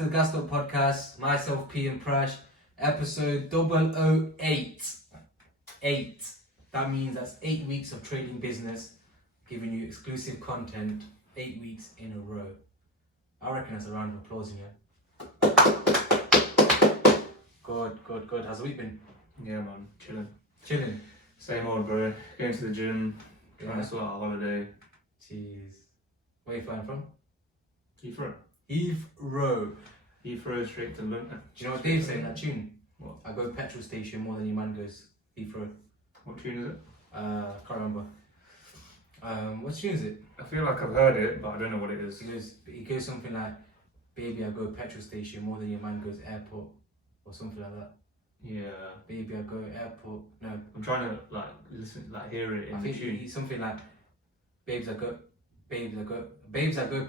to the Gas Up Podcast. Myself, P and Prash. Episode 008. 8. That means that's 8 weeks of trading business, giving you exclusive content 8 weeks in a row. I reckon that's a round of applause in here. Good. How's the week been? Yeah, man. Chilling. Same old, bro. Going to the gym, trying to sort out a holiday. Jeez. Where are you flying from? Heathrow. Heathrow Straight to London. Do you know what Dave's saying in that tune? What? I go petrol station more than your man goes Heathrow. What tune is it? Can't remember. What tune is it? I feel like I've heard it, but I don't know what it is. He goes something like, baby, I go petrol station more than your man goes airport, or something like that. Yeah. Baby, I go airport. No, I'm trying to listen, hear it in I the think tune. he's something like, babes, I go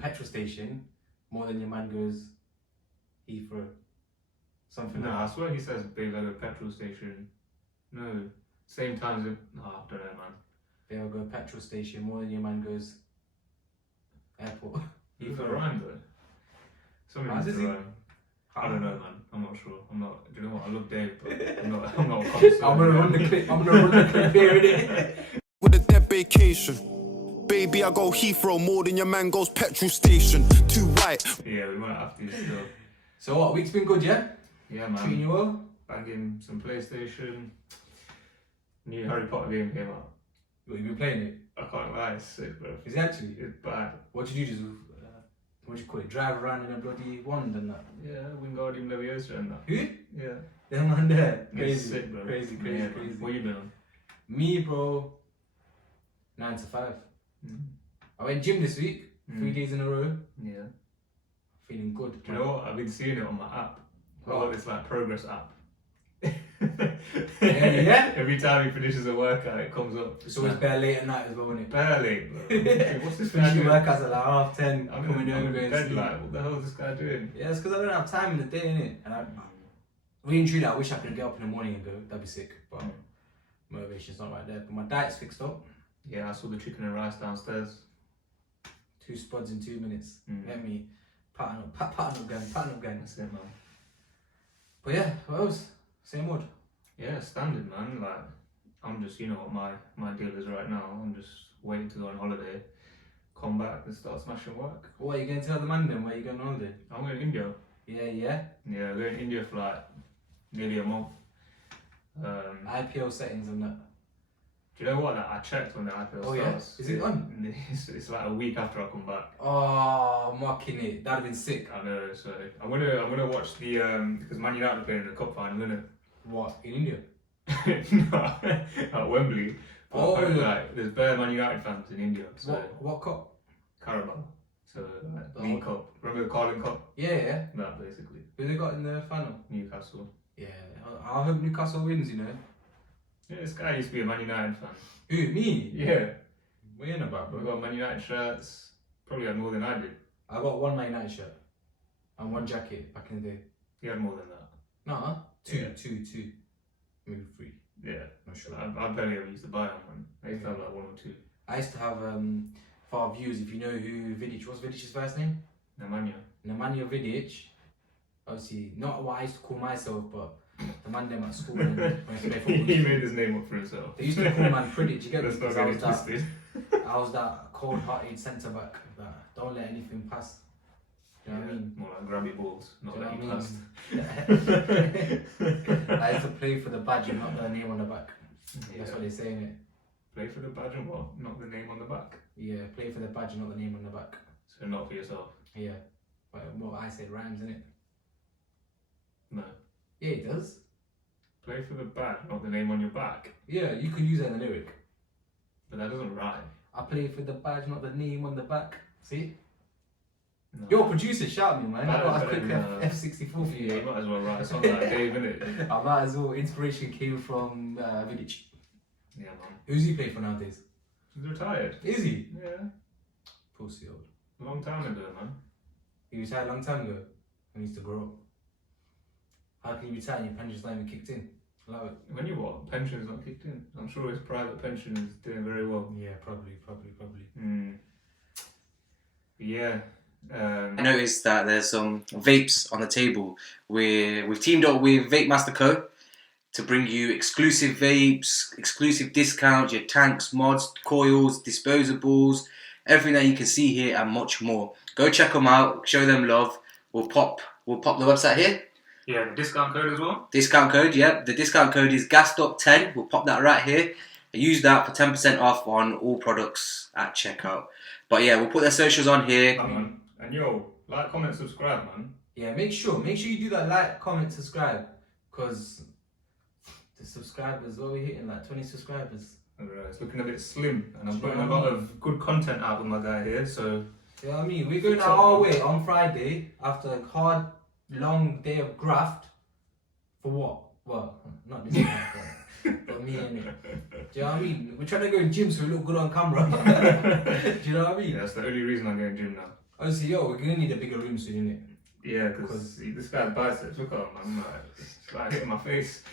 petrol station more than your man goes Heathrow. Something No, like I that. swear he says, babe, I go petrol station. No. Same time as it. Oh, I don't know, man. Babe, I go petrol station more than your man goes airport. He's a rhyme though. Something Does needs to he? rhyme. I don't know, man. I'm not sure. I'm not. Do you know what? I love Dave, but I'm not. I'm not. A I'm gonna run the clip. I'm gonna run the clip here, innit? With a dead vacation. Baby, I go Heathrow more than your man goes petrol station. Too white. Yeah, we might have to still. So what? Week's been good, yeah? Yeah, man. Treating you well? Banging some PlayStation. New Harry Potter game came out. What, you been playing it? I can't lie, it's sick, bro. Is it actually? It's bad. What did you do? Just what do you call it? Drive around in a bloody wand and that. Yeah, Wingardium Leviosa and that. Who? Yeah. Them man there. It's Crazy, sick, bro. crazy. Yeah, man. What you been on? Me, bro. 9 to 5. I went gym this week. 3 days in a row. Yeah. Feeling good. Do you know what? I've been seeing it on my app. What? Oh, it's like progress app. Yeah? Every time he finishes a workout, it comes up. It's always bare late at night as well, isn't it? Barely, bro. What's this guy Finishing doing? workouts at like 10:30. I'm coming in home, going to bed sleep. like, what the hell is this guy doing? Yeah, it's because I don't have time in the day, innit? And I really and truly, I wish I could get up in the morning and go. That'd be sick. But motivation's not right there. But my diet's fixed up. Yeah, I saw the chicken and rice downstairs. 2 spuds in 2 minutes. Mm. Let me pattern up gang. That's it, man. But yeah, what else? Same old. Yeah, standard, man. Like, I'm just, you know what my deal is right now. I'm just waiting to go on holiday, come back and start smashing work. What are you going to tell the man then? Where are you going on holiday? I'm going to India. Yeah. Yeah, I'm going to India for like nearly a month. IPO settings and that. Do you know what? Like, I checked when the IPL Oh, yeah? starts. Is it on? It's like a week after I come back. Oh, mocking it. That'd have been sick. I know. So I'm gonna watch the because Man United are playing in the cup final, innit? What? In India? No, at Wembley. But Oh, apparently, yeah. like, there's bare Man United fans in India. So What cup? Carabao. So like, Oh. League Cup. Remember the Carling Cup? Yeah. That basically. Who they got in the final? Newcastle. Yeah. I hope Newcastle wins, you know. Yeah, this guy used to be a Man United fan. Who? Me? Yeah. What are you in about, We bro? got Man United shirts. Probably had more than I did. I got one Man United shirt and one jacket back in the day. He had more than that. Nah, Yeah. two. Maybe 3. Yeah. Not sure. I barely ever used to buy them, man. I used to have like 1 or 2. I used to have for our viewers, if you know who Vidic, what's Vidic's first name? Nemanja. Nemanja Vidic. Obviously, not what I used to call myself, but the man them at school when I used to play football. He made his name up for himself. They used to call man Pridic, you get me? Let's not Because get it twisted. I was that cold-hearted centre back that don't let anything pass. You know what I mean? More like grabby balls, not Do you know that you what I passed. I used to play for the badge and not the name on the back. Yeah. That's what they say, innit? Play for the badge and what? Not the name on the back. Yeah, play for the badge and not the name on the back. So not for yourself. Yeah. But what I said rhymes, innit? No. Yeah, it does. Play for the badge, not the name on your back. Yeah, you could use that in the lyric. But that doesn't rhyme. I play for the badge, not the name on the back. See? No. Yo, producer, shout me, man. I got a quick No. F64 for Yeah, you you. might as well write a song like Dave, innit? I might as well. Inspiration came from Vidic. Yeah, man. Who's he play for nowadays? He's retired. Is he? Yeah. Pussy old. Long time ago, man. He retired a long time ago. He needs to grow up. How can you retire and your pension's not even kicked in? Allow it. When you what? Pension's not kicked in. I'm sure his private pension is doing very well. Yeah, probably. But yeah, I noticed that there's some vapes on the table. We've teamed up with Vapemaster Co. to bring you exclusive vapes, exclusive discounts, your tanks, mods, coils, disposables, everything that you can see here and much more. Go check them out, show them love. We'll pop the website here. Yeah, the discount code as well. Discount code, yep. The discount code is GASSED10. We'll pop that right here. Use that for 10% off on all products at checkout. But yeah, we'll put their socials on here. Come on. And yo, like, comment, subscribe, man. Yeah, make sure you do that, like, comment, subscribe, because the subscribers, what are we hitting, like 20 subscribers? Alright, it's looking a bit slim, and I'm putting a lot of good content out with my guy here, so... You know what I mean? We're going our way on Friday after a hard, long day of graft. For what? Well, not this graft, but me and it. Do you know what I mean? We're trying to go in gym so we look good on camera. Do you know what I mean? Yeah, that's the only reason I'm going to gym now. Honestly, yo, we're going to need a bigger room soon, innit? Yeah, because this guy's biceps, look at him, I'm like, it's like hitting my face.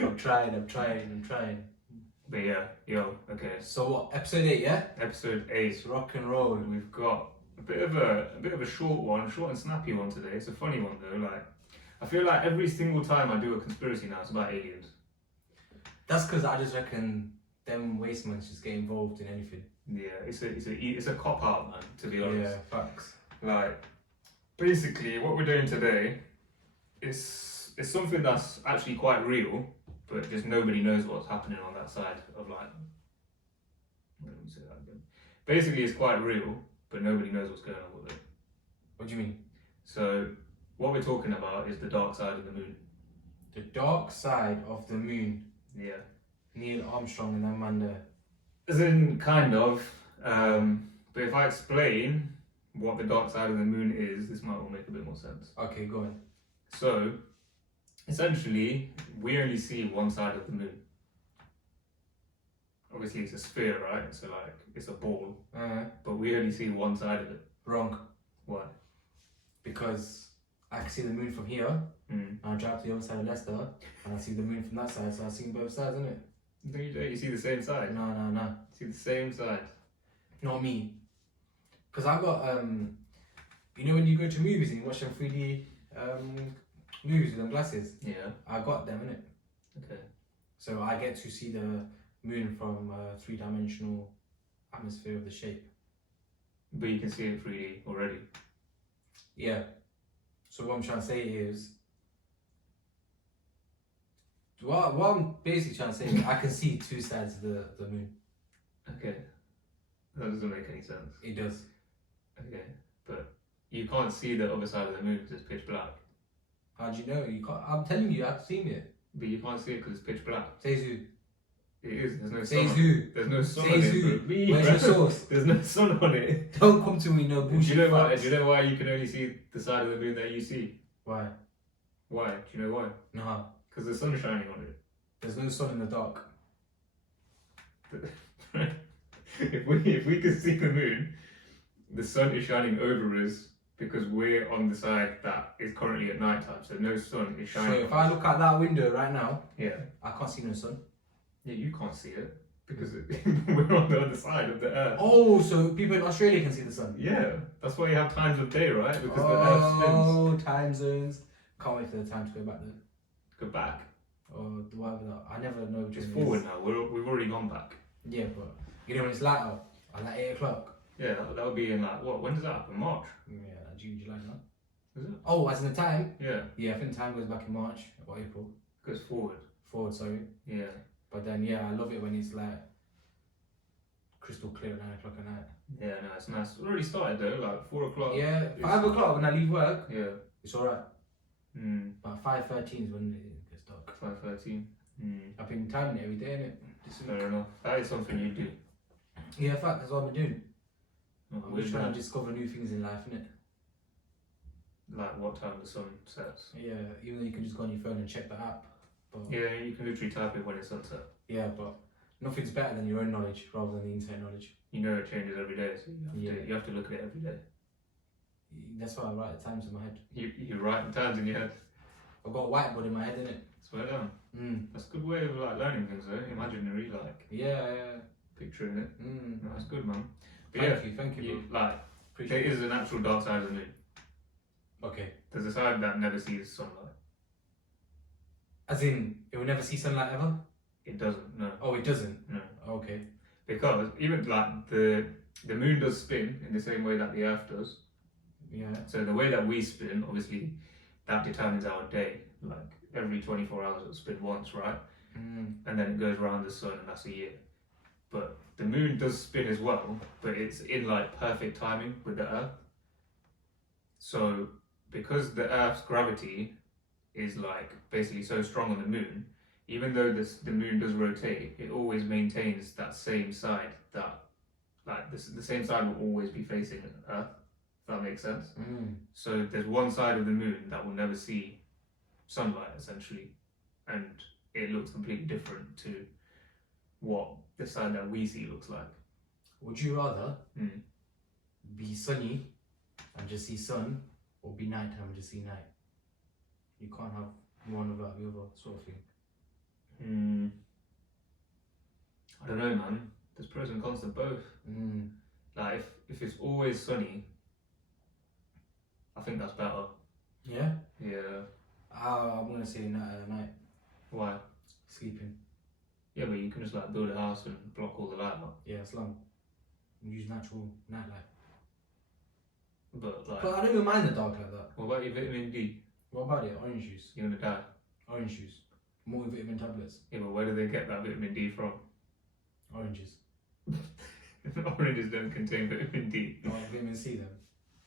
I'm trying. But yeah, yo, okay. So what, episode 8, yeah? Episode 8. It's rock and roll. We've got a bit of a short one, short and snappy one today. It's a funny one though. Like, I feel like every single time I do a conspiracy now, it's about aliens. That's because I just reckon them wastemen just get involved in anything. Yeah, it's a cop out, man. To be honest. Yeah, facts. Like, basically, what we're doing today is something that's actually quite real, but just nobody knows what's happening on that side of like. Let me say that again. Basically, it's quite real, but nobody knows what's going on with it. What do you mean? So, what we're talking about is the dark side of the moon. The dark side of the moon. Yeah. Neil Armstrong and that man there. As in, kind of. But if I explain what the dark side of the moon is, this might all make a bit more sense. Okay, go on. So, essentially, we only see one side of the moon. Obviously, it's a sphere, right? So, like, it's a ball. But we only see one side of it. Wrong. Why? Because I can see the moon from here, and I drive to the other side of Leicester, and I see the moon from that side, so I've seen both sides, innit? No, you don't. You see the same side. No. You see the same side. Not me. Because I got, you know when you go to movies and you watch them 3D movies with them glasses? Yeah. I got them, innit? Okay. So I get to see the moon from a 3-dimensional atmosphere of the shape. But you can see it 3D already. Yeah. So what I'm trying to say is, what I'm basically trying to say is I can see two sides of the moon. Okay. That doesn't make any sense. It does. Okay. But you can't see the other side of the moon because it's pitch black. How do you know? You can't. I'm telling you, I've seen it. But you can't see it because it's pitch black. Says who? It is. There's no Says sun. who? There's no sun Says on it. who? Bro. Me, Where's bro. your source? There's no sun on it. Don't come to me, no bullshit. Do you know why? facts. Do you know why you can only see the side of the moon that you see? Why? Why? Do you know why? Nah. Because the sun's shining on it. There's no sun in the dark. if we could see the moon, the sun is shining over us because we're on the side that is currently at night time, so no sun is shining. So if I look out that window right now, yeah, I can't see no sun. yeah, you can't see it because we're on the other side of the earth. Oh, so people in Australia can see the sun. Yeah, that's why you have times of day, right? Because the earth spins. Oh, time zones. Can't wait for the time to go back there. Go back. Or whatever that. I never know which Just one it forward is. now. We've already gone back. Yeah, but you know when it's light out at like 8 o'clock. Yeah, that would be in like what? When does that happen? March. Yeah, like June, July now. Is it? Oh, as in the time? Yeah, Yeah, I think the time goes back in March or April. goes forward. Forward, sorry. Yeah. But then yeah, I love it when it's like crystal clear at 9 o'clock at night. Yeah, no, it's nice. It's already started though, like 4 o'clock. Yeah, 5 o'clock when I leave work, Yeah. it's alright. Mm. But 5:13 is when it gets dark. 5:13. I've been timing it every day, innit? This week. Fair enough. That is something you do. Yeah, in fact, that's what I've been doing. Not I'm weird, just trying man. to discover new things in life, innit? Like what time the sun sets. Yeah, even though you can just go on your phone and check the app. But Yeah, you can literally type it when it's sunset. yeah, but nothing's better than your own knowledge rather than the internet knowledge. You know it changes every day, so Yeah. you have to look at it every day. That's why I write the times in my head. You write the times in your head. I've got a whiteboard in my head, innit? Swear down. That's a good way of like learning things though. Imaginary, like Yeah. picturing it. Mm. No, that's good, man. Thank you, bro. Like, there Appreciate is an actual dark side of the moon. it. Okay. There's a side that never sees sunlight. As in, it will never see sunlight ever? It doesn't, no. Oh, it doesn't? No. Okay. Because even like the moon does spin in the same way that the Earth does. Yeah. So the way that we spin, obviously, that determines our day. Like every 24 hours it'll spin once, right? Mm. And then it goes around the sun, and that's a year. But the moon does spin as well, but it's in like perfect timing with the Earth. So because the Earth's gravity is like basically so strong on the moon, even though the moon does rotate, it always maintains that same side, that like the same side will always be facing Earth, if that makes sense. Mm. So there's one side of the moon that will never see sunlight essentially, and it looks completely different to what the side that we see looks like. Would you rather Mm. be sunny and just see sun, or be nighttime and just see night? You can't have one without the other, sort of thing. I don't know, man. There's pros and cons to both. Mm. Like if it's always sunny, I think that's better. Yeah? Yeah. I'm gonna say night. Why? Sleeping. Yeah, but you can just like build a house and block all the light out. Yeah, slum. Use natural nightlight. But like, But I don't even mind the dark like that. what about your vitamin D? What about it? Orange juice. You're gonna die. Orange juice. Multivitamin tablets. Yeah, but where do they get that vitamin D from? Oranges. Oranges don't contain vitamin D. No, vitamin C then.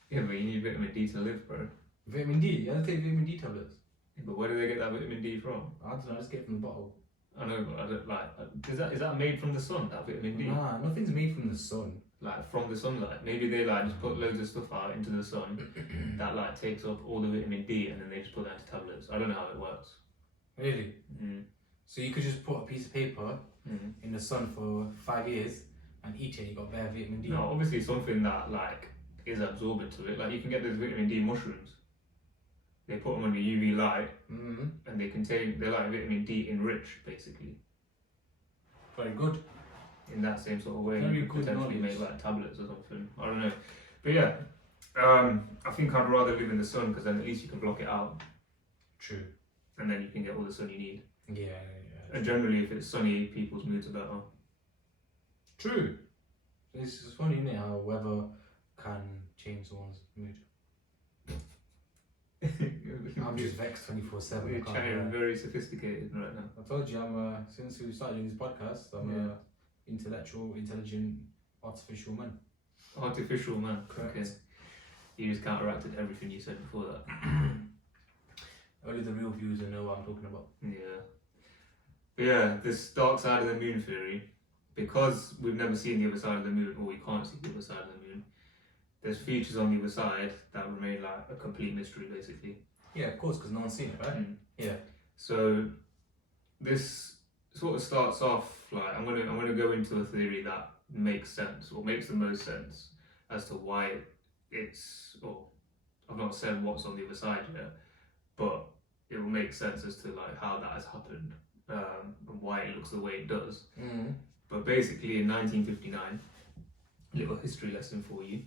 Yeah, but you need vitamin D to live, bro. Vitamin D? You have to take vitamin D tablets. Yeah, but where do they get that vitamin D from? I don't know, I just get it from the bottle. I know, but I don't like. Is that made from the sun? That vitamin D? Nah, nothing's made from the sun. Like from the sunlight. Maybe they like just put loads of stuff out into the sun that like takes up all the vitamin D, and then they just put that into tablets. I don't know how it works. Really? Mm. So you could just put a piece of paper Mm. in the sun for 5 years and eat it and you got bare vitamin D. No, obviously something that like is absorbent to it. Like you can get those vitamin D mushrooms. They put them under UV light, Mm-hmm. and they're like vitamin D enriched, basically. Very good. In that same sort of way, Very you could good potentially knowledge. make like tablets or something. I don't know, but yeah, I think I'd rather live in the sun because then at least you can block it out, True. and then you can get all the sun you need. Yeah. And generally, if it's sunny, people's moods are better. True. It's funny, isn't it, how weather can change someone's mood. I'm just vexed 24/7. We're I can't chatting lie. very sophisticated right now. I told you, since we started doing this podcast, I'm a intellectual, intelligent, artificial man. Artificial man. Correct. Okay. You just counteracted everything you said before that. Only the real viewers will know what I'm talking about. Yeah. But yeah, this dark side of the moon theory, because we've never seen the other side of the moon, or we can't see the other side of the moon, there's features on the other side that remain like a complete mystery, basically. Yeah, of course, because no one's seen it, right? Mm. Yeah. So this sort of starts off like I'm gonna go into a theory that makes sense, or makes the most sense as to why it's. Or I've not said what's on the other side yet, but it will make sense as to like how that has happened, and why it looks the way it does. Mm-hmm. But basically, in 1959, little history lesson for you.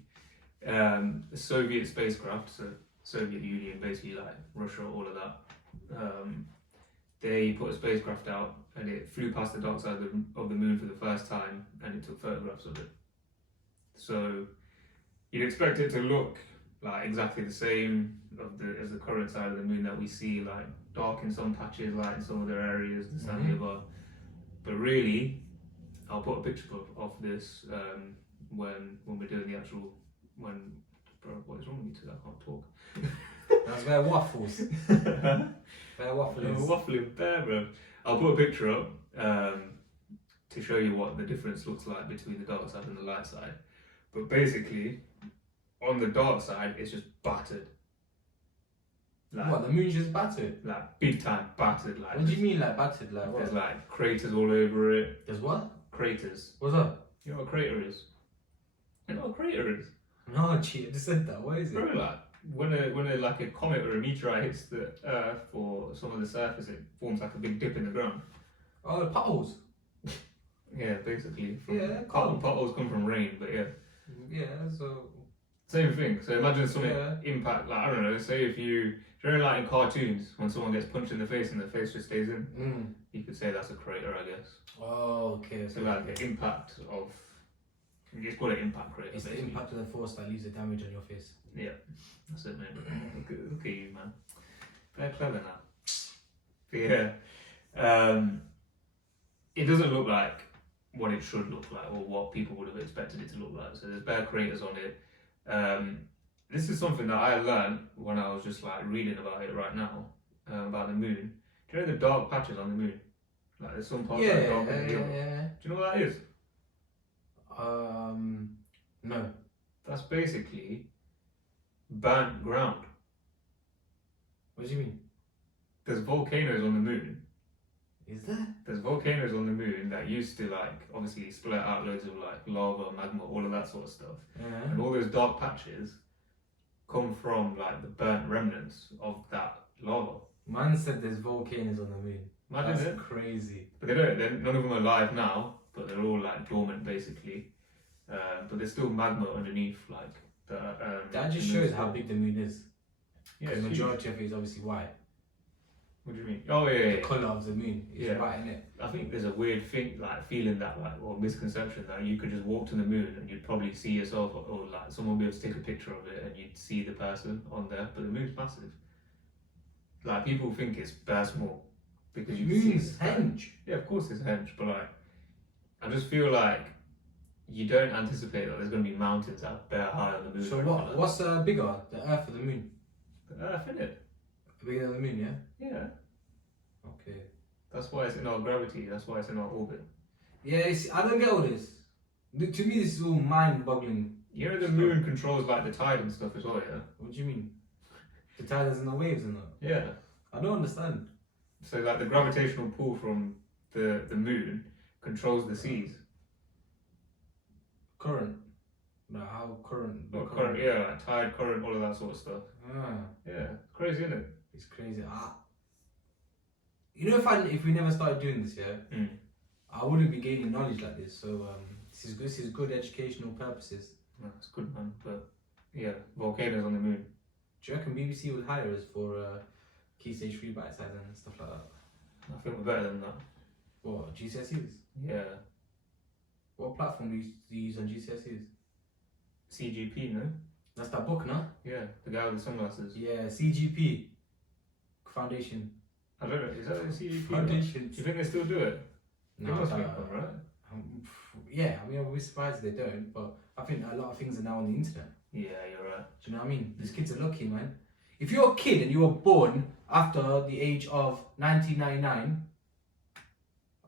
The Soviet spacecraft, so Soviet Union, basically like Russia, all of that. They put a spacecraft out, and it flew past the dark side of the moon for the first time, and it took photographs of it. So you'd expect it to look like exactly the same as the current side of the moon that we see, like dark in some patches, light in some other areas, this and the other. But really, I'll put a picture of this when we're doing the actual. Bro, what is wrong with me today? I can't talk. That's where waffles. Where waffles. I'm waffling bare, bro. I'll put a picture up to show you what the difference looks like between the dark side and the light side. But basically, on the dark side, it's just battered. Like, What, the moon's just battered? like big time battered. Like What do you mean, like battered? Like what? there's like craters all over it. There's what? Craters. What's up? You know what a crater is? You know what a crater is? No, cheat. I just said that. What is it? Bro, like when a like a comet or a meteorite hits the Earth or some of the surface, it forms like a big dip in the ground. Oh, the potholes. Yeah, basically. Yeah, Potholes come from rain, but yeah. Yeah, so Same thing. So imagine something Yeah. impact, like, I don't know, say if you know, like in cartoons, when someone gets punched in the face and the face just stays in, you could say that's a crater, I guess. Oh, okay. So like the impact of, you just call it impact crater. It's the basically. impact of the force that leaves the damage on your face. Yeah, that's it, mate. Look at you, man. Very clever now. But yeah, it doesn't look like what it should look like or what people would have expected it to look like. So there's bare craters on it. This is something that I learned when I was just like reading about it right now, about the moon. Do you know the dark patches on the moon? Like there's some parts that are dark and yellow. Yeah. Do you know what that is? No. That's basically burnt ground. What do you mean? There's volcanoes on the moon. Is there? There's volcanoes on the moon that used to like obviously split out loads of like lava, magma, all of that sort of stuff. Yeah. And all those dark patches come from like the burnt remnants of that lava. Man said there's volcanoes on the moon. Imagine That's it. crazy. But none of them are alive now, but they're all like dormant basically. But there's still magma underneath like the. That just the shows moon's how core. big the moon is. Yeah, The it's huge. majority of it is obviously white. What do you mean? Oh yeah, The yeah. colour of the moon is Yeah. white, innit? I think there's a weird thing, like feeling that, like, or misconception that you could just walk to the moon and you'd probably see yourself, or like someone would be able to take a picture of it and you'd see the person on there. But the moon's massive. Like people think it's bare small because you see. Moon's henge. Yeah, of course it's hench, but like, I just feel like you don't anticipate that there's going to be mountains that bare high on the moon. So or what? anything like What's bigger, the Earth or the moon? that. The Earth, innit? Bigger than the moon, yeah. Yeah. Okay. That's why it's in our gravity. That's why it's in our orbit. Yeah, I don't get all this. To me, this is all mind-boggling. You know the moon controls like the tide and stuff as well, yeah? What do you mean? The tides and the waves and that? Yeah. I don't understand. So like the gravitational pull from the moon controls the seas. Current. Like how current? the Not current, yeah, like tide, current, all of that sort of stuff. Ah, Yeah, crazy, isn't it? it's crazy. You know, if we never started doing this, yeah, Mm. I wouldn't be gaining knowledge like this. So this is good educational purposes. No, it's good, man. But yeah, volcanoes on the moon. Do you reckon BBC would hire us for Key Stage 3 bite size and stuff like that? I think we're better than that. What, GCSEs? Yeah. What platform do you use on GCSEs? CGP, no? That's that book, no? Yeah, the guy with the sunglasses. Yeah, CGP. Foundation. I don't know, is that the CGP? Foundation. Do you think they still do it? They must make one, right? Yeah, I mean, I'll be surprised if they don't, but I think a lot of things are now on the internet. Yeah, you're right. Do you know what I mean? These kids are lucky, man. If you're a kid and you were born after the age of 1999,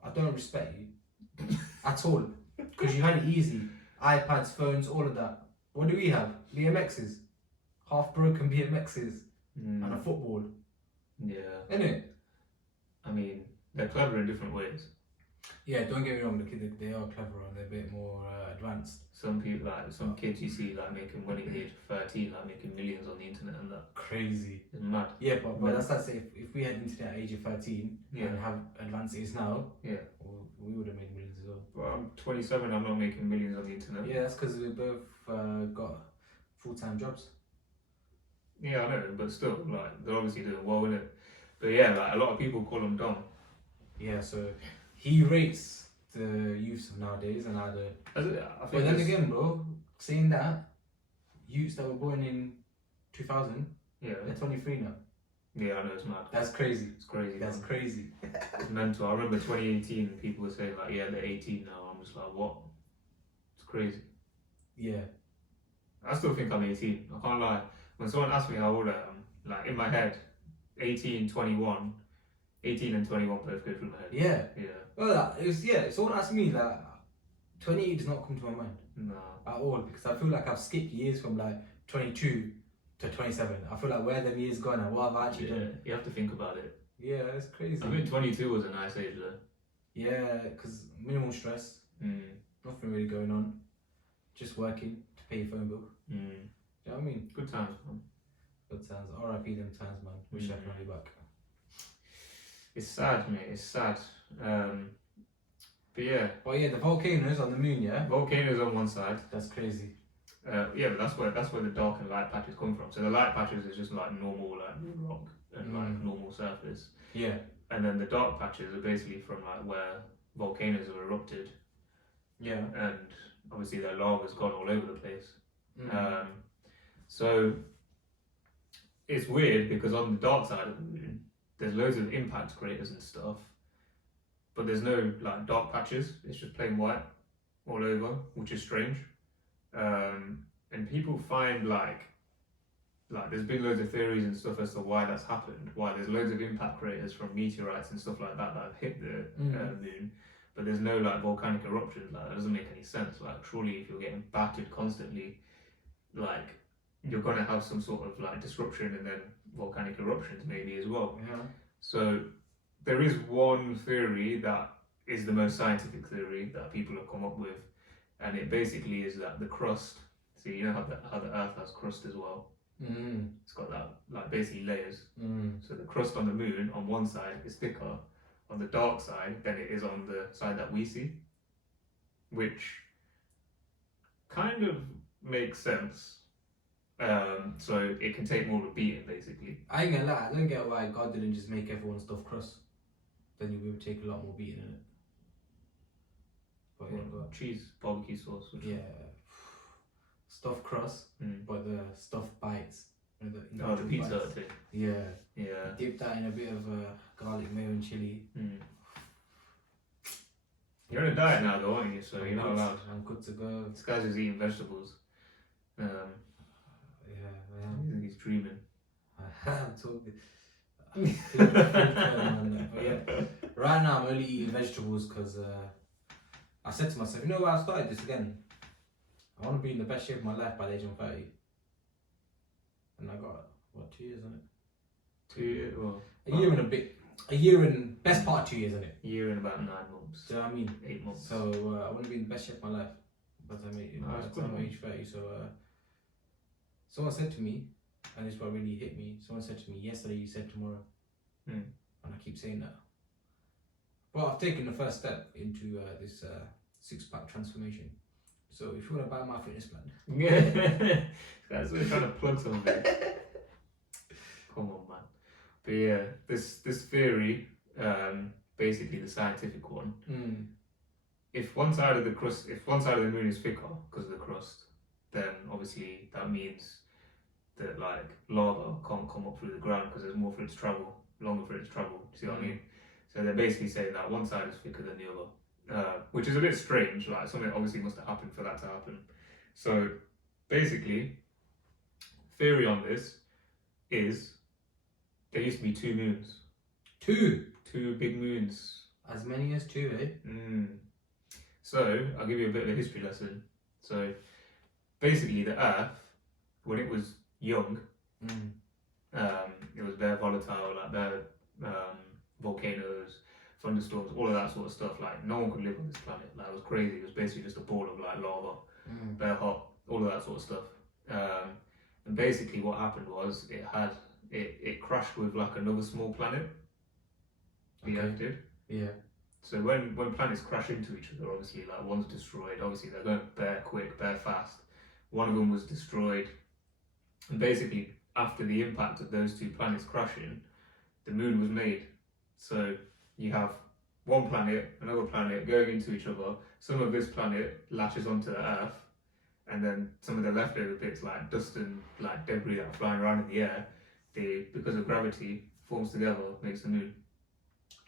I don't respect you at all. Because you had it easy. iPads, phones, all of that. What do we have? BMXs. Half broken BMXs. And a football. Yeah. Innit? I mean, they're clever in different ways. Yeah, don't get me wrong, the kids, they are clever and they're a bit more advanced. Some people, like some kids you see like making money at the age of 13, like making millions on the internet and that. Crazy. It's mad. Yeah, but that's like say if we had internet at age of 13 Yeah. and have advances now, Yeah. we would have made millions as well. But I'm 27, I'm not making millions on the internet. Yeah, that's because we both got full-time jobs. Yeah, I know, but still, like, they're obviously doing well in it. But yeah, like, a lot of people call them dumb. Yeah, so he rates the youths of nowadays and I don't. I think But then it's- again, bro, saying that, youths that were born in 2000, yeah, they're 23 now. yeah, I know, it's mad. That's crazy. It's crazy. That's man. crazy. It's mental. I remember 2018, people were saying, like, yeah, they're 18 now. I'm just like, what? It's crazy. Yeah. I still think I'm 18. I can't lie. When someone asks me how old I am, like, in my head, 18, 21, 18 and 21 both go through my head. Yeah. Yeah. Well, if someone asked me that, 28 does not come to my mind Nah. at all because I feel like I've skipped years from like 22 to 27. I feel like where them years gone and what have I actually Yeah, done. you have to think about it. Yeah, it's crazy. I mean, 22 was a nice age though. Yeah, because minimal stress, nothing really going on, just working to pay your phone bill. Do you know what I mean? Good times, man. Good times. RIP them times, man. Wish I could have you back. It's sad, mate. It's sad. But yeah, But yeah, the volcanoes on the moon, yeah? volcanoes on one side. That's crazy. Yeah, but that's where the dark and light patches come from. So the light patches is just like normal like moon rock and like normal surface. Yeah. And then the dark patches are basically from like where volcanoes have erupted. Yeah. And obviously their lava's gone all over the place. Mm. So it's weird because on the dark side of the moon, there's loads of impact craters and stuff, but there's no like dark patches. It's just plain white all over, which is strange. And people find like there's been loads of theories and stuff as to why that's happened. Why there's loads of impact craters from meteorites and stuff like that that have hit the moon, but there's no like volcanic eruptions. Like that doesn't make any sense. Like surely if you're getting battered constantly, like you're gonna have some sort of like disruption and then volcanic eruptions maybe as well. Yeah. So there is one theory that is the most scientific theory that people have come up with, and it basically is that the crust. So you know how the Earth has crust as well. It's got that like basically layers. So the crust on the moon on one side is thicker on the dark side than it is on the side that we see, which kind of makes sense. So it can take more of a beating basically. I ain't gonna lie, I don't get why God didn't just make everyone stuffed crust. Then you would take a lot more beating in it. But yeah, go on. Cheese, barbecue sauce. Yeah. Stuffed crust, but the stuffed bites. The pizza bites. thing. Yeah. Yeah. Dip that in a bit of garlic mayo and chili. You're on a diet now though, aren't you? So you're not allowed. I'm good to go. This guy's just eating vegetables. Yeah, man. He's dreaming. I'm talking. But yeah, right now I'm only eating vegetables because I said to myself, you know what, I started this again. I want to be in the best shape of my life by the age of 30. And I got, what, 2 years on it? 2 years? Well, a year and a bit. A year and, best part of 2 years, isn't it? A year and about 9 months. Do you know what I mean? 8 months. So I want to be in the best shape of my life by the time I age 30. So someone said to me, and this is what really hit me, someone said to me, yesterday you said tomorrow. And I keep saying that. But I've taken the first step into this 6-pack transformation. So if you want to buy my fitness plan. Yeah. Guys, we're trying to plug something. Come on, man. But yeah, this theory, basically the scientific one, if one side of the moon is thicker because of the crust, then obviously that means that like lava can't come up through the ground because there's more for it to travel, longer for it to travel. See what I mean? So they're basically saying that one side is thicker than the other, which is a bit strange. Like something obviously must have happened for that to happen. So basically, theory on this is there used to be 2 moons. 2 big moons. As many as 2, eh? So I'll give you a bit of a history lesson. So basically, the Earth, when it was young, it was very volatile, like bare volcanoes, thunderstorms, all of that sort of stuff. Like no one could live on this planet. Like it was crazy. It was basically just a ball of like lava, bare hot, all of that sort of stuff. And basically, what happened was it crashed with like another small planet. The Earth did. Yeah. So when planets crash into each other, obviously like one's destroyed. Obviously they're going bare quick, bare fast. One of them was destroyed, and basically after the impact of those 2 planets crashing, the moon was made. So you have one planet, another planet going into each other. Some of this planet latches onto the Earth, and then some of the leftover bits like dust and like debris that are flying around in the air, they, because of gravity, forms together, makes the moon.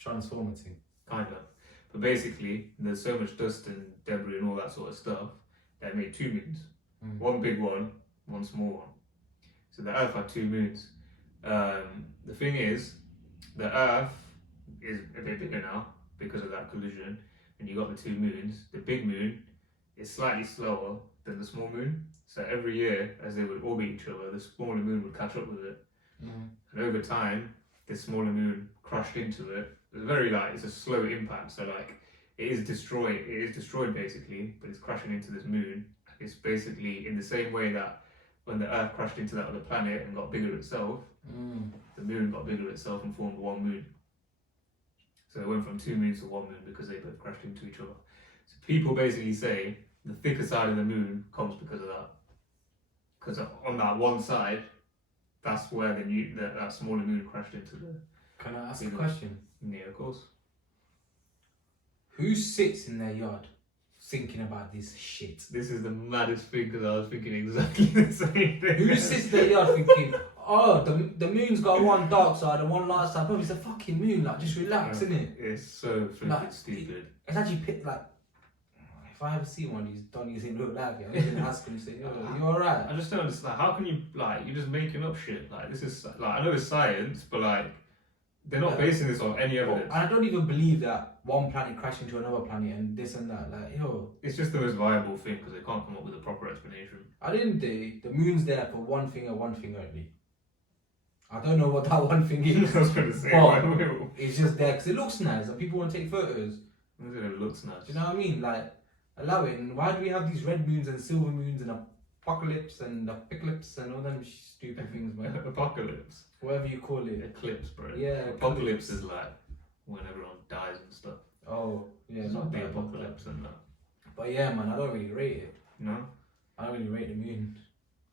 Transformative. Kind of. But basically, there's so much dust and debris and all that sort of stuff that made 2 moons. One big one, one small one. So the Earth had 2 moons. The thing is, the Earth is a bit bigger now because of that collision, and you got the 2 moons. The big moon is slightly slower than the small moon. So every year, as they would orbit each other, the smaller moon would catch up with it. And over time, the smaller moon crashed into it. It was very it's a slow impact. So like, it is destroyed basically, but it's crashing into this moon. It's basically in the same way that when the Earth crashed into that other planet and got bigger itself, the moon got bigger itself and formed one moon. So it went from 2 moons to 1 moon because they both crashed into each other. So people basically say the thicker side of the moon comes because of that. because on that one side, that's where that smaller moon crashed into the. Can I ask a question? Yeah, of course. Who sits in their yard thinking about this shit? This is the maddest thing because I was thinking exactly the same thing. Who sits in their yard thinking, oh, the moon's got one dark side and one light side? Bro, it's a fucking moon, like, just relax, innit? It's so flipping stupid. It's actually, like, if I ever see one of these Donnies in real life, I'm going to ask them, say, yo, you alright? I just don't understand. How can you, like, you're just making up shit? Like, this is, like, I know it's science, but, like, they're not basing this on any evidence. And I don't even believe that one planet crashed into another planet and this and that. Like, yo. It's just the most viable thing because they can't come up with a proper explanation. At the end of the day, the moon's there for one thing and one thing only. I don't know what that one thing is. I was going to say, but it's just there because it looks nice and people want to take photos. It looks nice. Do you know what I mean? Like, allow it. And why do we have these red moons and silver moons and apocalypse and apocalypse and all them stupid things, man? Apocalypse. Whatever you call it. Eclipse, bro. Yeah. Apocalypse is like when everyone dies and stuff. Oh, yeah. It's not the that, apocalypse and that. But yeah, man, I don't really rate it. No? I don't really rate the moon.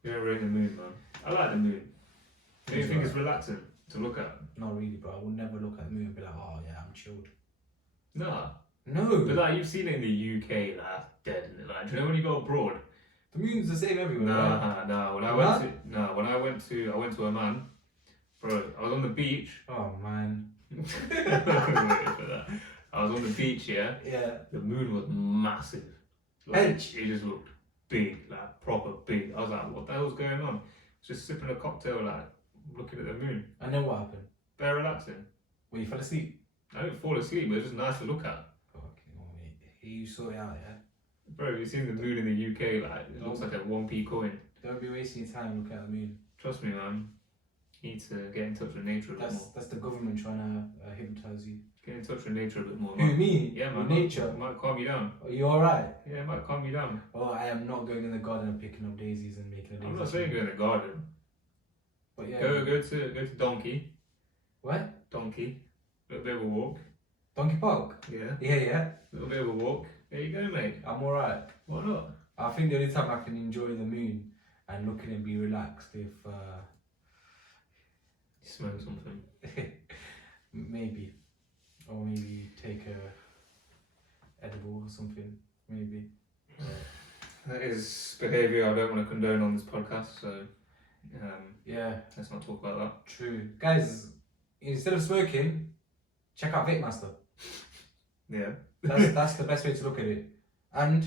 You don't rate the moon, man. I like the moon. Do you think it's relaxing to look at? Not really, bro. I would never look at the moon and be like, oh yeah, I'm chilled. Nah. No. But like you've seen it in the UK, like that's dead, isn't it? Like, do you know when you go abroad? The moon's the same everywhere. Right? Nah. When I went to Oman, bro, I was on the beach. Oh man. Wait for that. I was on the beach, yeah. Yeah. The moon was massive. Like, it just looked big, like proper big. I was like, what the hell's going on? Just sipping a cocktail, like looking at the moon. And then what happened? Very relaxing. Well, you fell asleep. I didn't fall asleep, but it was just nice to look at. Okay, well, mate. You sort it out, yeah. Bro, you've seen the moon in the UK, like it looks like a 1p coin. Don't be wasting your time looking at the moon. Trust me, man. You need to get in touch with nature a bit more. That's the government trying to hypnotise you. Get in touch with nature a bit more. Who, man. me? Yeah, man. Nature? Might calm you down. Are you alright? Yeah, it might calm you down. Oh, I am not going in the garden and picking up daisies and making a daisy. I'm not saying go in the garden. But yeah. Go to Donkey. What? Donkey. A little bit of a walk. Donkey Park? Yeah. Yeah. A little bit of a walk. There you go, mate. I'm alright. Why not? I think the only time I can enjoy the moon and look at it and be relaxed if You smoke something. maybe. Or maybe take a edible or something. Maybe. That is behaviour I don't want to condone on this podcast, so Yeah, let's not talk about that. true. Guys, instead of smoking, check out Vapemaster. Yeah. That's the best way to look at it. And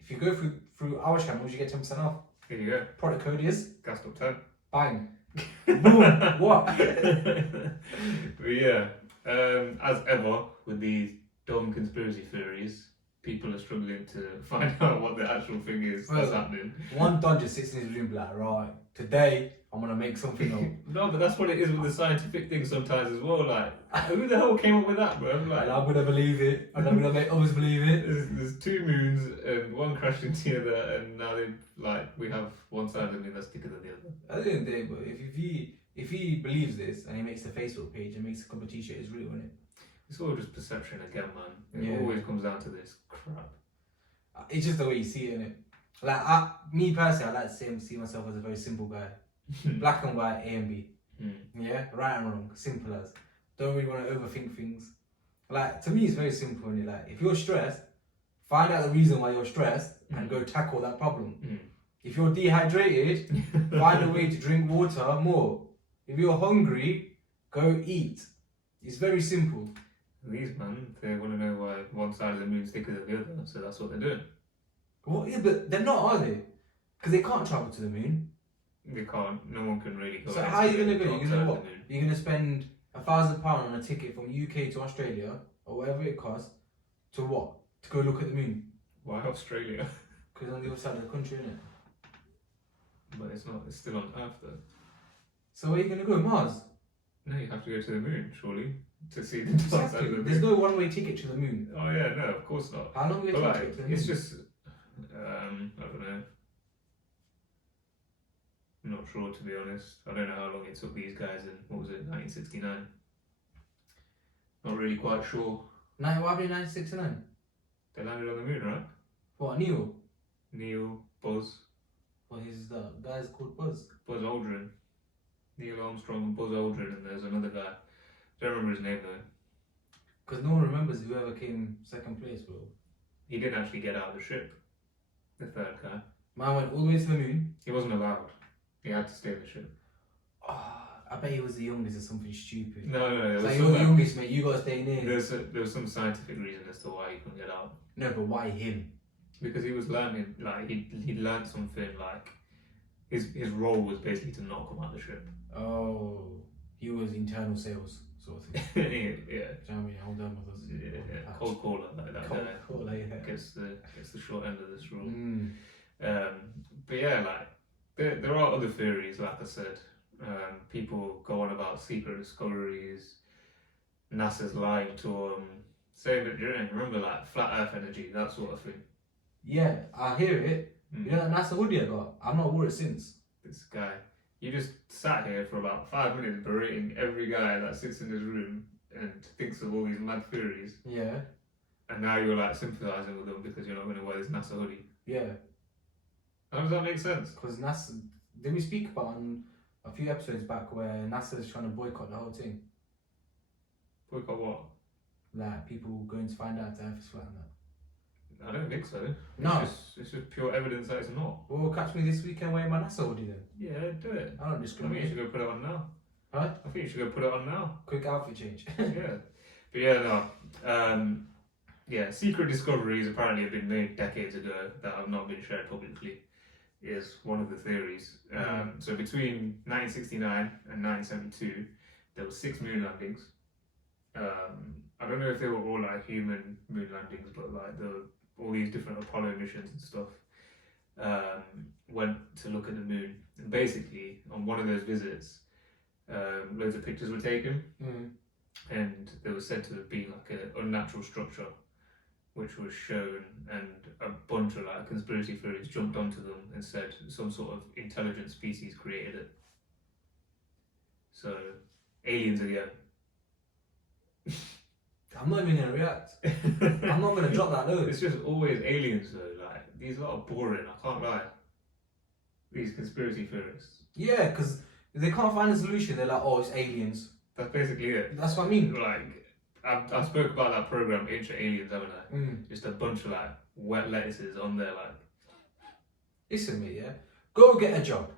if you go through our channels, you get 10% off. Here you go. Product code is Gassed up 10. bang. Boom. What? But yeah, as ever with these dumb conspiracy theories, people are struggling to find out what the actual thing is that's happening. One don just sits in his room like, right, today I'm gonna make something up. No, but that's what it is with the scientific thing sometimes as well. Like, who the hell came up with that, bro? And I'm gonna believe it, and I'm gonna make others believe it. There's two moons, and one crashed into the other, and now we have one side of the moon that's thicker than the other. At the end of the day, but if he believes this and he makes a Facebook page and makes a couple of t-shirts, it's real, isn't it? It's all just perception again, man. It Yeah. always comes down to this crap. It's just the way you see it, innit? Like, me personally, I like to see myself as a very simple guy. Black and white, A and B. Yeah? Right and wrong. Simple as. Don't really want to overthink things. Like, to me, it's very simple, innit? Like, if you're stressed, find out the reason why you're stressed and go tackle that problem. If you're dehydrated, find a way to drink water more. If you're hungry, go eat. It's very simple. These man, they want to know why one side of the moon's thicker than the other, so that's what they're doing. Well, yeah, but they're not, are they? Because they can't travel to the moon. They can't. No one can really go. So how are you gonna go? You're outside gonna of what? the moon. You're gonna spend £1,000 on a ticket from UK to Australia or whatever it costs to what? To go look at the moon? Why Australia? Because on the other side of the country, isn't it? But it's not. It's still on Earth though. So where are you gonna go? Mars? No, you have to go to the moon, surely, to see the dark side Exactly. of the There's moon. no one-way ticket to the moon. Oh yeah, no, of course not. How long will it But take like, to the moon? it's just, I don't know. I'm not sure, to be honest. I don't know how long it took these guys in, what was it, 1969? Not really quite sure. What happened in 1969? They landed on the moon, right? What, Neil? Neil, Buzz. Well, he's the guy's called Buzz. Buzz Aldrin. Neil Armstrong and Buzz Aldrin, and there's another guy. Don't remember his name though. Because no one remembers whoever came second place, bro. He didn't actually get out of the ship. The third guy. Man went all the way to the moon. He wasn't allowed. He had to stay in the ship. I bet he was the youngest or something stupid. No. There It's was like, some, you're the youngest, mate. You gotta stay in here. there was some scientific reason as to why he couldn't get out. No, but why him? Because he was learning, like he'd learned something. Like his role was basically to not come out of the ship. Oh, he was internal sales sort of thing. Yeah. Do you know what I mean? Hold on with us. Yeah. Cold caller, like that Cold guy. caller, yeah. Gets the short end of this rule. Mm. But yeah, like there are other theories. Like I said, people go on about secret discoveries. NASA's lying to them. Saying that, remember, like flat Earth energy, that sort of thing. Yeah, I hear it. Mm. You know that NASA hoodie I got? I've not wore it since. This guy, you just sat here for about 5 minutes berating every guy that sits in this room and thinks of all these mad theories, Yeah. and now you're like sympathising with them because you're not going to wear this NASA hoodie. Yeah. How does that make sense? Because NASA, did we speak about on a few episodes back where NASA is trying to boycott the whole thing? Boycott what? Like people going to find out the Earth is flat and that. I don't think so. No. It's just pure evidence that it's not. Well, catch me this weekend wearing my NASA hoodie then. Yeah, do it. I don't I think you discriminate. should go put it on now. Huh? I think you should go put it on now. Quick outfit change. Yeah. But yeah, no. Yeah, secret discoveries apparently have been made decades ago that have not been shared publicly, is one of the theories. So between 1969 and 1972, there were 6 moon landings. I don't know if they were all like human moon landings, but like all these different Apollo missions and stuff went to look at the moon. And basically, on one of those visits, loads of pictures were taken, and there was said to have been like an unnatural structure which was shown, and a bunch of like conspiracy theories jumped onto them and said some sort of intelligent species created it. So, aliens again. I'm not even gonna react. I'm not gonna drop that load. It's just always aliens though. Like these lot are boring. I can't lie. These conspiracy theorists. Yeah, because they can't find a solution. They're like, oh, it's aliens. That's basically it. That's what I mean. Like I spoke about that program, Ancient Aliens, haven't I? Just a bunch of like wet lettuces on there, like. Listen, mate. Yeah, go get a job.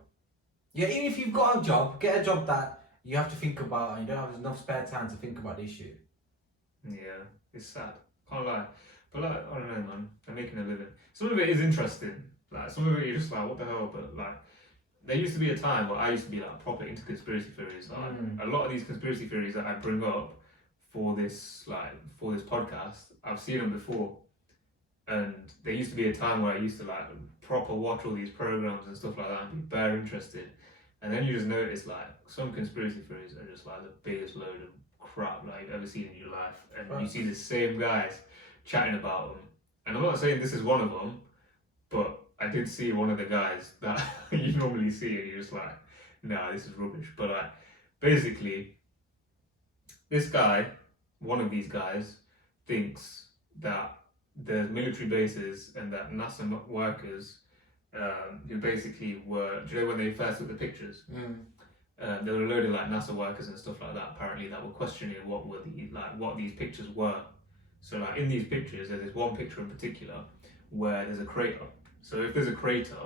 Yeah, even if you've got a job, get a job that you have to think about, and you don't have enough spare time to think about this shit. Yeah, it's sad. Can't lie. But like, I don't know, man. They're making a living. Some of it is interesting. Like some of it you're just like, what the hell? But like, there used to be a time where I used to be like proper into conspiracy theories. Like a lot of these conspiracy theories that I bring up for this podcast, I've seen them before. And there used to be a time where I used to like proper watch all these programs and stuff like that and be bare interested. And then you just notice like some conspiracy theories are just like the biggest load of crap like you've ever seen in your life, and you see the same guys chatting about them. And I'm not saying this is one of them, but I did see one of the guys that you normally see, and you're just like, nah, this is rubbish. But like, basically, this guy, one of these guys, thinks that there's military bases and that NASA workers who basically were, do you know when they first took the pictures? There were a load of like NASA workers and stuff like that apparently that were questioning what these pictures were. So like in these pictures, there's this one picture in particular where there's a crater. So if there's a crater,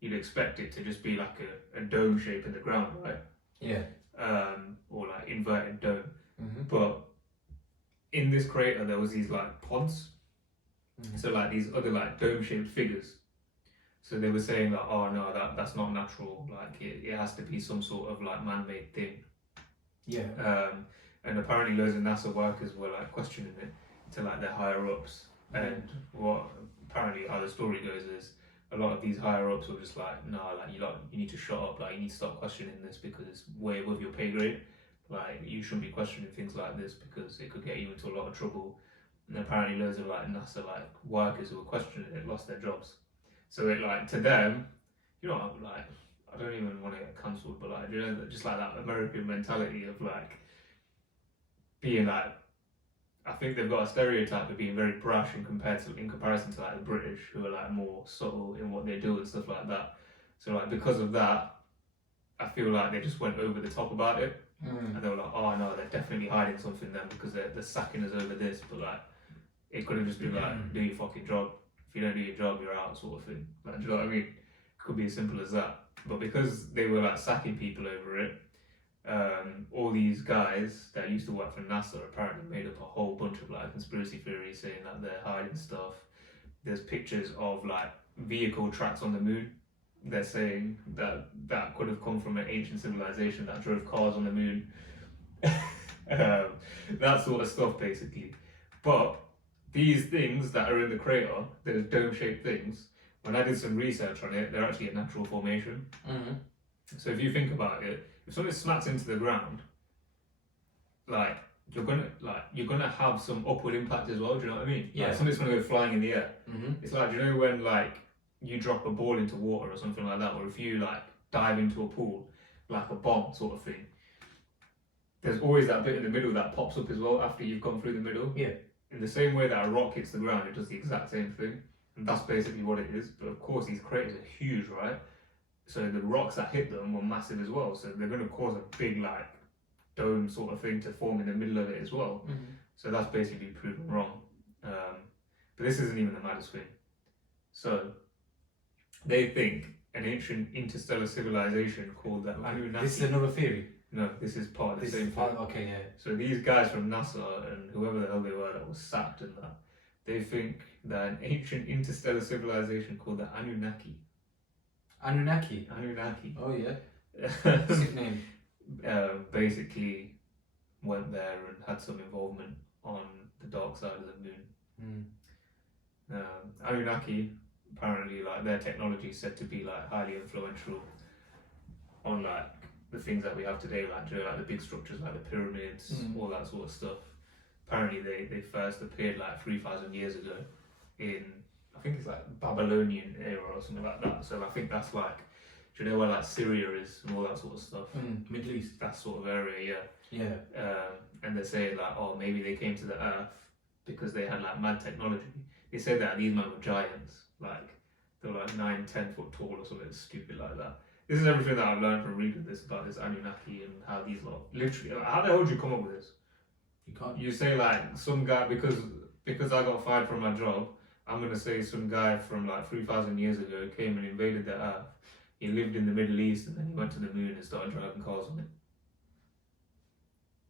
you'd expect it to just be like a dome shape in the ground, right? Yeah. Or like inverted dome. But in this crater, there was these like pods. So like these other like dome shaped figures. So they were saying that, oh no, that's not natural. Like it has to be some sort of like man-made thing. Yeah. And apparently loads of NASA workers were like questioning it to like their higher ups. And what apparently how the story goes is a lot of these higher ups were just like, no, like you need to shut up. Like you need to stop questioning this because it's way above your pay grade. Like you shouldn't be questioning things like this because it could get you into a lot of trouble. And apparently loads of like NASA like workers who were questioning it lost their jobs. So it like to them, you know, like I don't even want to get cancelled, but like you know, just like that American mentality of like being like, I think they've got a stereotype of being very brash in comparison to like the British, who are like more subtle in what they do and stuff like that. So like because of that, I feel like they just went over the top about it, and they were like, oh no, they're definitely hiding something then because they're sacking us over this. But like, it could have just been like, do your fucking job. If you don't do your job, you're out, sort of thing. Like, do you know what I mean? It could be as simple as that. But because they were like sacking people over it, all these guys that used to work for NASA apparently made up a whole bunch of like conspiracy theories saying that they're hiding stuff. There's pictures of like vehicle tracks on the moon. They're saying that could have come from an ancient civilization that drove cars on the moon. That sort of stuff basically. But these things that are in the crater, those dome-shaped things, when I did some research on it, they're actually a natural formation. So if you think about it, if something smacks into the ground, like you're gonna have some upward impact as well. Do you know what I mean? Yeah. Like, something's gonna go flying in the air. It's like, do you know when like you drop a ball into water or something like that, or if you like dive into a pool, like a bomb sort of thing. There's always that bit in the middle that pops up as well after you've gone through the middle. Yeah. In the same way that a rock hits the ground, it does the exact same thing. And that's basically what it is. But of course, these craters are huge, right? So the rocks that hit them were massive as well. So they're going to cause a big, like, dome sort of thing to form in the middle of it as well. So that's basically proven wrong. But this isn't even the maddest thing. So they think an ancient interstellar civilization called the Anunnaki. This is another theory. No, this is part of the This same is part. thing. Okay, yeah. So these guys from NASA and whoever the hell they were that was sacked and that, they think that an ancient interstellar civilization called the Anunnaki. Anunnaki. Anunnaki. Oh yeah. Sick name. Basically went there and had some involvement on the dark side of the moon. Anunnaki, apparently, like their technology is said to be like highly influential on like the things that we have today, like, you know, like the big structures like the pyramids, all that sort of stuff. Apparently they first appeared like 3,000 years ago in, I think it's like Babylonian era or something like that. So I think that's like, do you know where like Syria is and all that sort of stuff? Middle East. That sort of area, yeah. Yeah. And they're saying like, oh, maybe they came to the earth because they had like mad technology. They said that these men were giants, like they were like 9-10 foot tall or something stupid like that. This is everything that I've learned from reading this about this Anunnaki and how these lot literally. How the hell did you come up with this? You can't. You say like some guy because I got fired from my job. I'm gonna say some guy from like 3,000 years ago came and invaded the earth. He lived in the Middle East and then he went to the moon and started driving cars on it.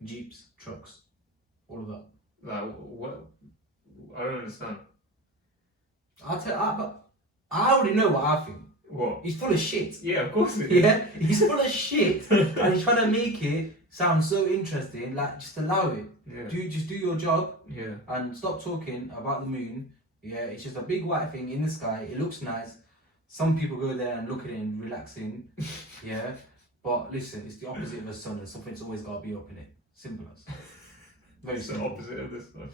Jeeps, trucks, all of that. Like what? I don't understand. But I already know what I think. What? He's full of shit. Yeah, of course it is. Yeah, he's full of shit, and he's trying to make it sound so interesting. Like, just allow it. Yeah. Just do your job, Yeah. and stop talking about the moon. Yeah, it's just a big white thing in the sky. It looks nice. Some people go there and look at it and relaxing. Yeah, but listen, it's the opposite of the sun, and something's always got to be up in it. Simple as. Very It's the simple. opposite of this one.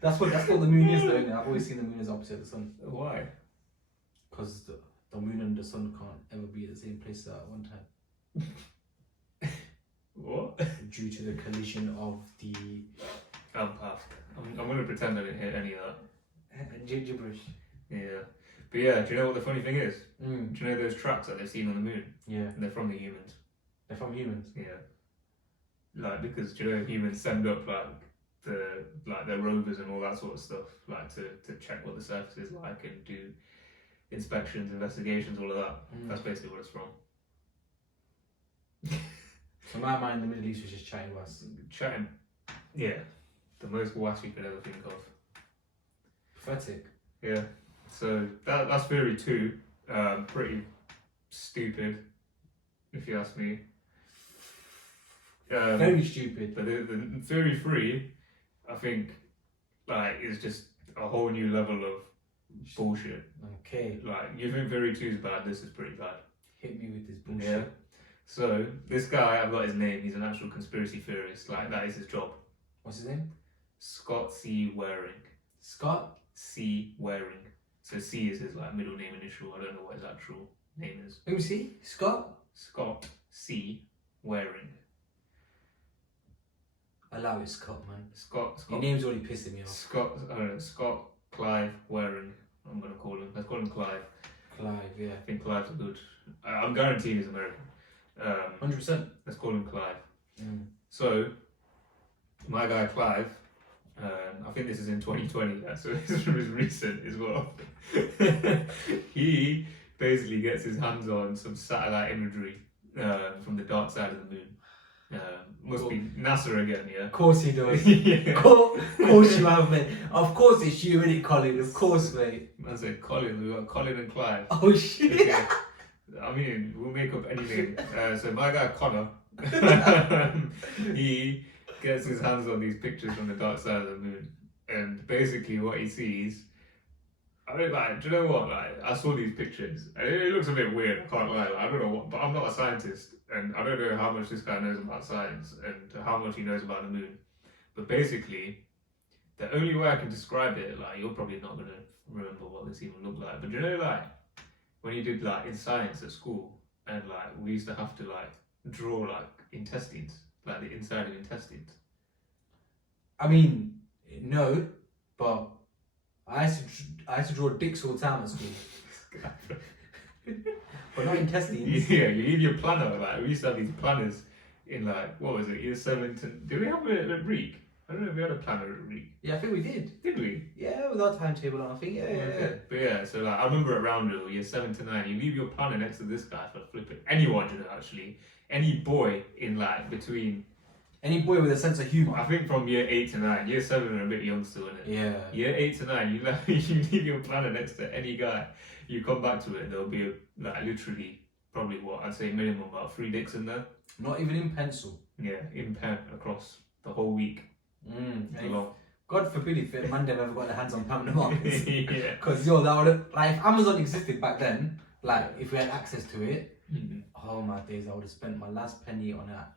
That's what the moon is, though. Isn't it? I've always seen the moon as opposite of the sun. Why? Because the moon and the sun can't ever be at the same place at one time. What? Due to the collision of the I'm past. I'm gonna pretend I didn't hear any of that. gibberish. Yeah. But yeah, do you know what the funny thing is? Mm. Do you know those tracks that they've seen on the moon? Yeah, They're from the humans. they're from humans. Yeah. Like, because do you know humans send up like their rovers and all that sort of stuff, like to check what the surface is like and do inspections, investigations, all of that. That's basically what it's from. So in my mind, the Middle East was just chatting was Chatting. Yeah. The most wass you could ever think of. pathetic. Yeah. So that's theory 2. Pretty stupid, if you ask me. Very stupid. But the theory 3, I think, like, is just a whole new level of bullshit. Okay, Like, you think theory 2 is bad, this is pretty bad. hit me with this bullshit. Yeah. So, this guy, I've got his name, he's an actual conspiracy theorist, like, that is his job. What's his name? Scott C. Waring. Scott. C. Waring. So, C is his, like, middle name initial, I don't know what his actual name is. Let me see. Scott. Scott C. Waring. Allow it, Scott, man. Scott. Your name's already pissing me off. Scott Clive Waring, I'm gonna call him. Let's call him Clive. Clive, yeah. I think Clive's a good. I'm guaranteed he's American. 100%. Let's call him Clive. Mm. So, my guy Clive, I think this is in 2020, so this is recent as well. He basically gets his hands on some satellite imagery from the dark side of the moon. Must be NASA again, yeah? Of course he does. Yeah. Of course you have, mate. Of course it's you, innit, Colin? Of course, mate. I said Colin, we got Colin and Clive. Oh, shit. Okay. I mean, we'll make up any name. So my guy Connor, he gets his hands on these pictures from the dark side of the moon, and basically what he sees, I mean, like, do you know what? Like, I saw these pictures, and it looks a bit weird. I can't lie. Like, I don't know what, but I'm not a scientist, and I don't know how much this guy knows about science and how much he knows about the moon. But basically, the only way I can describe it, like, you're probably not gonna remember what this even looked like, but do you know, like, when you did like in science at school, and like we used to have to like draw like intestines, like the inside of intestines. I mean, no, but I used to draw dicks all the time at school. But not intestines. Yeah, you leave your planner. Like we used to have these planners in like what was it, year 7 to. Did we have it at Reek? I don't know if we had a planner at Reek. Yeah, I think we did. Did we? Yeah, with our timetable on, I think. Yeah, yeah, yeah. But yeah, so like I remember at Roundhill, year 7 to 9, you leave your planner next to this guy for flipping. Anyone did it actually. Any boy in like between. Any boy with a sense of humour. I think from year 8 to 9, year 7 are a bit young still, innit? Yeah. Year 8 to 9, you leave your planner next to any guy. You come back to it, there'll be like literally probably what I'd say minimum about 3 dicks in there. Not even in pencil. Yeah, in pen across the whole week. God forbid if Monday ever got their hands on permanent markers. Yeah. Because that would like if Amazon existed back then, like if we had access to it, oh my days, I would have spent my last penny on a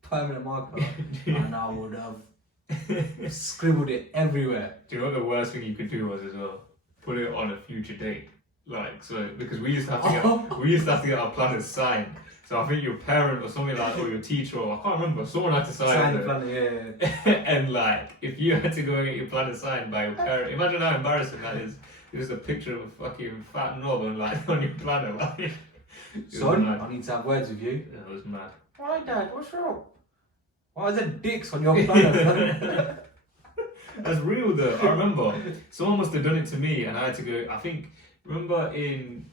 permanent marker and I would have scribbled it everywhere. Do you know what the worst thing you could do was as well? Put it on a future date. Like so because we used to have to get our planners signed. So I think your parent or something like, or your teacher, or I can't remember, someone had to sign the it. planner, yeah. And like, if you had to go and get your planner signed by your parent, imagine how embarrassing that is. It's just a picture of a fucking fat knob and like on your planner. Like, Son, I need to have words with you. Yeah, it was mad. Why, Dad? What's wrong? Why is there dicks on your planner? That's real though. I remember someone must have done it to me, and I had to go. I think remember when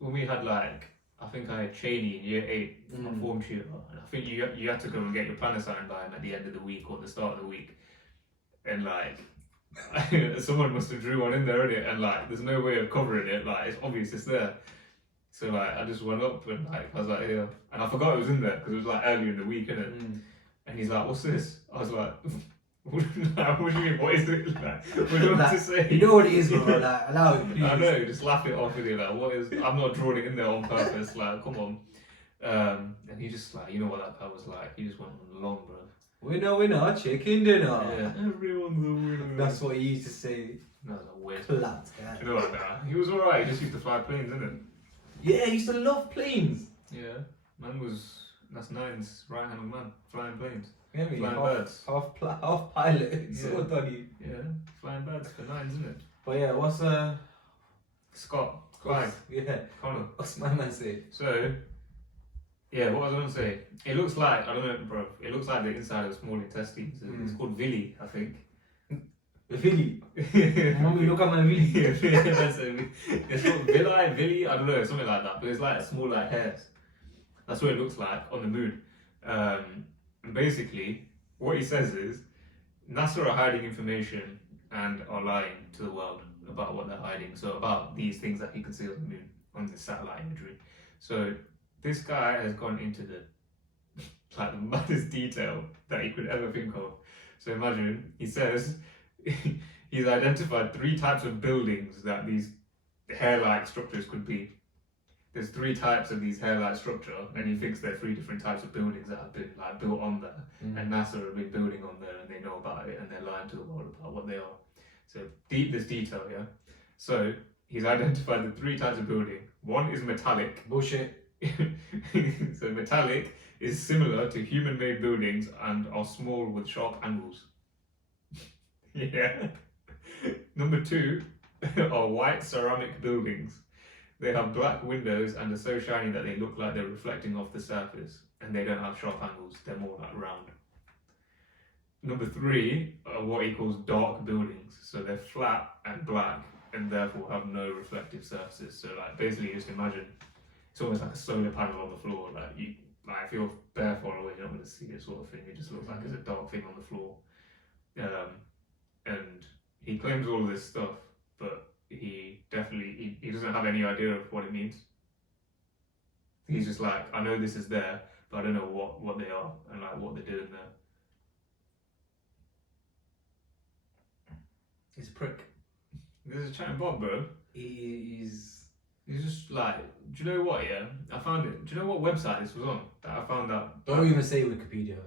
we had like. I think I had Cheney in year 8 for my form tutor, and I think you had to go and get your planner signed by him at the end of the week or the start of the week, and like someone must have drew one in there, innit? And like there's no way of covering it, like it's obvious it's there. So like I just went up and like I was like, yeah, and I forgot it was in there because it was like earlier in the week, innit? And he's like, what's this? I was like. What do you mean? What is it? Like, what do you want to say? You know what it is, bro. Like, allow it, please. I know, just laugh it off with you. Like, what is? I'm not drawing it in there on purpose. Like, come on. And he just like, you know what that guy was like? He just went on long, bro. Winner, chicken dinner. Yeah, everyone's a winner. That's what he used to say. That's a weird. Plat, yeah. You know what? Nah, he was alright. He just used to fly planes, didn't Yeah, he used to love planes. he? Yeah, man was. That's Nine's right-hand man, flying planes. Get me? Flying half, birds. Half pilot. Yeah. So funny. Yeah, flying birds for Nines, isn't it? But yeah, what's Scott, Clive, yeah, Connor. what's my man say? So, yeah, what was I going to say? It looks like, I don't know, bro, it looks like the inside of small intestines. It's called villi, I think. Villi. Mommy, look at my villi. It's called villi, I don't know, something like that. But it's like small like hairs. That's what it looks like on the moon. And basically, what he says is, NASA are hiding information and are lying to the world about what they're hiding. So about these things that he can see on the moon, on the satellite imagery. So this guy has gone into the like the maddest detail that he could ever think of. So imagine, he says, he's identified 3 types of buildings that these hair-like structures could be. There's 3 types of these hair-like structure, and he thinks there are 3 different types of buildings that have been like built on there, and NASA have been building on there, and they know about it, and they're lying to the world about what they are. So this detail, yeah. So he's identified the 3 types of building. One is metallic. Bullshit. So metallic is similar to human-made buildings and are small with sharp angles. Yeah. Number 2 are white ceramic buildings. They have black windows and are so shiny that they look like they're reflecting off the surface, and they don't have sharp angles, they're more like round. Number 3 are what he calls dark buildings, so they're flat and black and therefore have no reflective surfaces. So like basically just imagine it's almost like a solar panel on the floor, like if you're bare far away you're not going to see it sort of thing, it just looks like there's a dark thing on the floor. And he claims all of this stuff, but he definitely he doesn't have any idea of what it means. He's just like, I know this is there, but I don't know what they are and like what they're doing there. He's a prick. There's a chatting Bob, bro. He's just like, do you know what? Yeah, I found it. Do you know what website this was on? That I found out. Don't even say Wikipedia.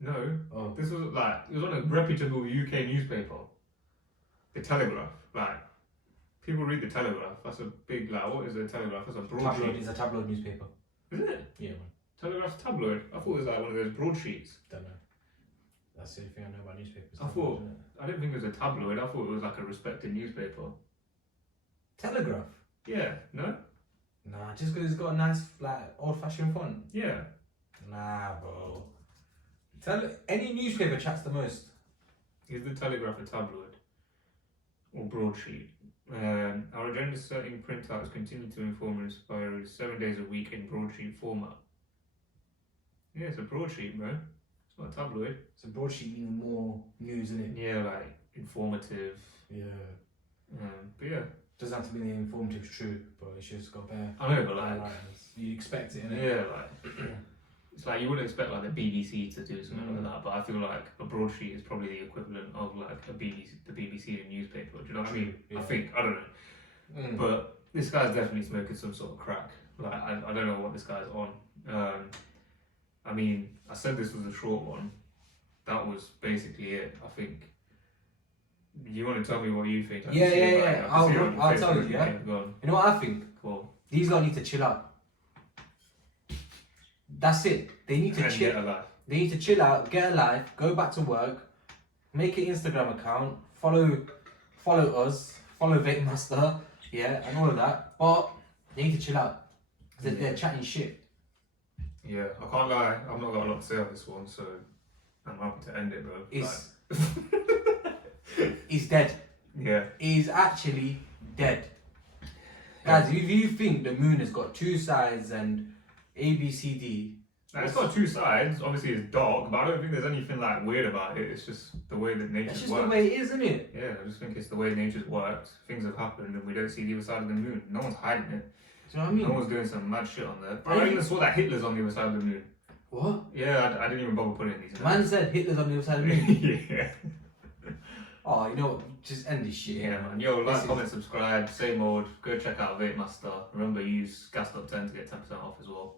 No. Oh. This was like, it was on a reputable UK newspaper, The Telegraph. Like, people read The Telegraph. That's a big, like, what is a Telegraph? That's a broadsheet. Tabloid is a tabloid newspaper. Is it? Yeah, man. Telegraph's tabloid? I thought it was like one of those broadsheets. Don't know. That's the only thing I know about newspapers. I didn't think it was a tabloid. I thought it was like a respected newspaper. Telegraph? Yeah, no? Nah, just because it's got a nice, like, old-fashioned font. Yeah. Nah, bro. Any newspaper chats the most. Is the Telegraph a tabloid? Or broadsheet? Our agenda-setting printouts continue to inform and inspire us 7 days a week in broadsheet format. Yeah, it's a broadsheet, bro. It's not a tabloid. So broadsheet meaning more news, innit? Yeah, like informative. Yeah. But yeah. Doesn't have to be the informative true, but it's just got better. I know, but like, you expect it, innit? yeah, like it's like you wouldn't expect like the BBC to do something like that, but I feel like a broadsheet is probably the equivalent of like the BBC newspaper. Do you know what I mean? Yeah. I don't know, but this guy's definitely smoking some sort of crack. Like I don't know what this guy's on. I mean, I said this was a short one. That was basically it. I think. You want to tell me what you think? Yeah. I'll tell you. Yeah. Go on. You know what I think? Cool. These lot need to chill out. That's it. They need to And chill. get a life. They need to chill out, get a life, go back to work, make an Instagram account, follow us, follow Vapemaster, yeah, and all of that. But they need to chill out. They're chatting shit. Yeah, I can't lie. I've not got a lot to say on this one, so I'm happy to end it, bro. He's dead. Yeah. He's actually dead. Guys, if you think the moon has got 2 sides and A, B, C, D. Now, it's got 2 sides. Obviously, it's dark, but I don't think there's anything like weird about it. It's just the way that nature's That's just worked. the way it is, isn't it? Yeah, I just think it's the way nature's worked. Things have happened, and we don't see the other side of the moon. No one's hiding it. Do you know what I mean? No one's doing some mad shit on there. But I even saw that Hitler's on the other side of the moon. What? Yeah, I didn't even bother putting these. Man said Hitler's on the other side of the moon. Yeah. Oh, you know what? Just end this shit. Yeah, man. Yo, like, comment, subscribe, same old. Go check out Vapemaster. Remember, use gas.10 to get 10% off as well.